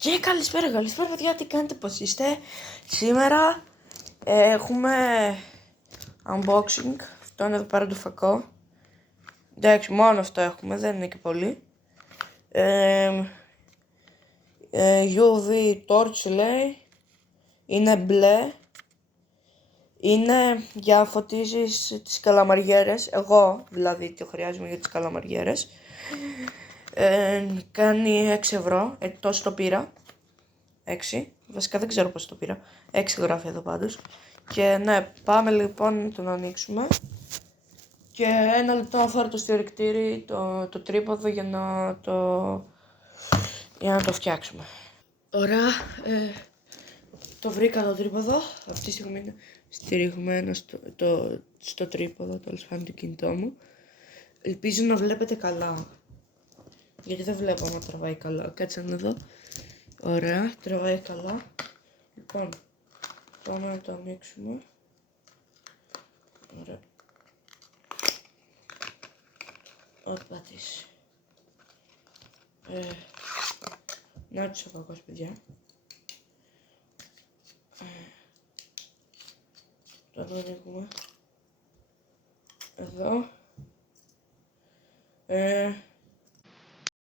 Και καλησπέρα παιδιά, τι κάνετε, πώς είστε? Σήμερα έχουμε unboxing, αυτό είναι εδώ πέρα το φακό. Εντάξει, μόνο αυτό έχουμε, δεν είναι και πολύ. UV torch λέει, είναι μπλε. Είναι για φωτίζεις τις καλαμαριέρες, εγώ δηλαδή το χρειάζομαι για τις καλαμαριέρες. Κάνει 6 ευρώ, τόσο το πήρα. 6, βασικά δεν ξέρω πώς το πήρα. 6 γράφει εδώ πάντως. Και ναι, πάμε λοιπόν να τον ανοίξουμε. Και ένα λεπτό να φέρω το στηρικτήρι, το τρίποδο για να το φτιάξουμε. Ωραία, το βρήκα το τρίποδο. Αυτή τη στιγμή είναι στηριγμένο στο τρίποδο, τέλος πάντων το κινητό μου. Ελπίζω να βλέπετε καλά. Γιατί δεν βλέπω να τραβάει καλά. Κάτσε να δω. Ωραία, τραβάει καλά. Λοιπόν, πάμε να το ανοίξουμε. Ωραία. Ό,τι πατήσει. Να τους ο κακός, παιδιά. Το ανοίγουμε. Εδώ.